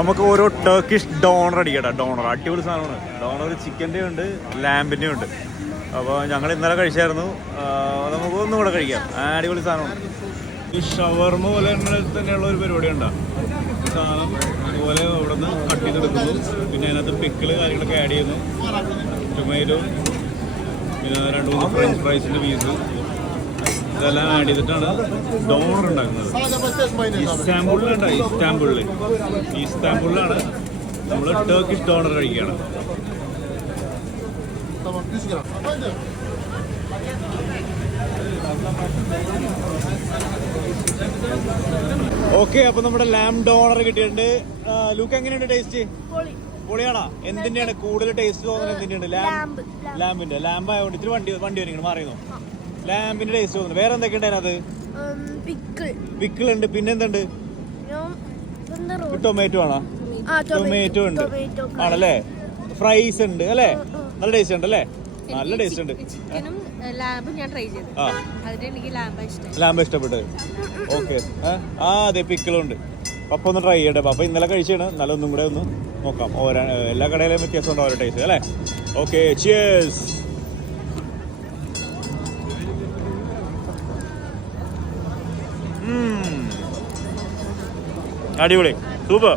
നമുക്ക് ഓരോ Turkish donor അടിക്കട്ടെ. Donor അടിപൊളി സാധനമാണ്. ഡോണർ ചിക്കൻ്റെ ഉണ്ട്, ലാമ്പിൻ്റെ ഉണ്ട്. അപ്പോൾ ഞങ്ങൾ ഇന്നലെ കഴിച്ചായിരുന്നു. നമുക്ക് ഒന്നും കൂടെ കഴിക്കാം. അടിപൊളി സാധനമാണ്. ഈ ഷവർമ പോലെ തന്നെയുള്ള ഒരു പരിപാടി ഉണ്ടാകും. സാധനം അതുപോലെ അവിടെ നിന്ന് കട്ട് ചെയ്തെടുക്കുന്നു. പിന്നെ അതിനകത്ത് പിക്കിള് കാര്യങ്ങളൊക്കെ ആഡ് ചെയ്യുന്നു. ടൊമാറ്റോ, പിന്നെ 2-3 ഫ്രഞ്ച് ഫ്രൈസിൻ്റെ പീസ്, ഇതെല്ലാം ആഡ് ചെയ്തിട്ടാണ് ഡോണർ ഉണ്ടാക്കുന്നത്. ഇസ്താംബുളിലാണ് നമ്മൾ ടർക്കിഷ് ഡോണർ കഴിക്കുകയാണ്. ഓക്കെ, അപ്പൊ നമ്മുടെ ലാം ഡോണർ കിട്ടിയിട്ടുണ്ട്. ലൂക്ക് എങ്ങനെയുണ്ട് ടേസ്റ്റ്? പൊളിയാണോ? എന്തിന്റെയാണ് കൂടുതൽ ടേസ്റ്റ് തോന്നുന്നത്? എന്തിന്റെയാണ്? ലാമ്പിന്റെ. ലാമ്പ് ആയതുകൊണ്ട് ഇത്തിരി വണ്ടി വരികയാണ് മാറിയുന്നു. ലാമ്പിന്റെ ടേസ്റ്റ് തോന്നുന്നു. വേറെ എന്തൊക്കെയുണ്ട് അതിനകത്ത്? പിക്കിൾ ഉണ്ട്. പിന്നെ എന്തുണ്ട്? ടൊമാറ്റോ ആണോ? ടൊമാറ്റോ ഉണ്ട് ആണല്ലേ. ഫ്രൈസ് ഉണ്ട് അല്ലേ? നല്ല ടേസ്റ്റ് ഉണ്ട് അല്ലേ? നല്ല ടേസ്റ്റ് ഉണ്ട്. ലാമ്പ് ഇഷ്ടപ്പെട്ടു. ഓക്കെ. അതെ, പിക്കിളുണ്ട്. പപ്പ ഒന്ന് ട്രൈ ചെയ്യട്ടെ. പപ്പ ഇന്നലെ കഴിച്ചാണ്. നല്ല ഒന്നും കൂടെ ഒന്ന് നോക്കാം. എല്ലാ കടയിലും വ്യത്യാസം ഉണ്ട് ഓരോ ടേസ്റ്റ് അല്ലേ? Okay, cheers. അടിപൊളി, സൂപ്പർ.